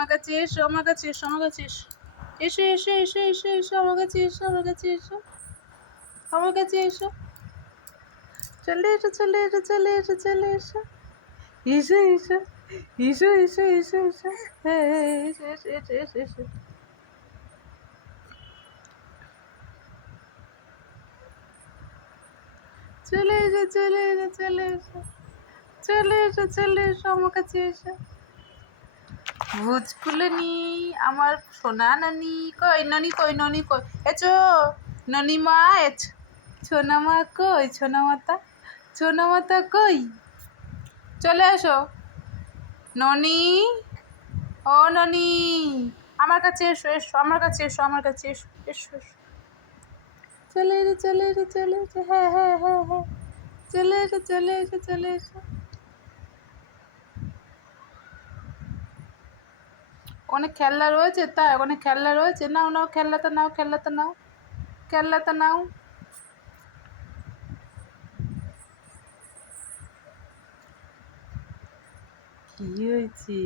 আমার কাছে এসো, আমার কাছে এসো, আমার কাছে এসো, এসো এসো এসো এসো এসো আমার কাছে এসো, আমার কাছে এসো, আমার কাছে এসো, চলে এসো চলে এসো চলে এসো চলে এসো, এসো এসো এসো এসো এসো এসো, হ্যাঁ এসো এসো এসো এসো এসো, চলে এসো চলে এসো চলে এসো, চলে এসো চলে এসো আমার কাছে এসো, ভুজকুলনি আমার সোনা নানি কই, নানি কই, নানি কই, এচো নানি মা, এচ ছোনা মা কই, ছোনা মাতা, ছোনা মাতা কই, চলে এসো ননি, ও ননি আমার কাছে এসো, এসো আমার কাছে এসো, আমার কাছে এসো, এসো এসো, চলে এসো চলে এসো চলে এসো, হ্যাঁ হ্যাঁ হ্যাঁ হ্যাঁ, চলে এসো চলে এসো চলে এসো, অনেক খেলনা রয়েছে, তাই অনেক খেলনা রয়েছে, নাও নাও খেলনাটা নাও, খেলনাটা নাও, খেলনাটা নাও, কি হয়েছে,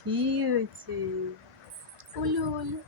কি হয়েছে, উলু উলু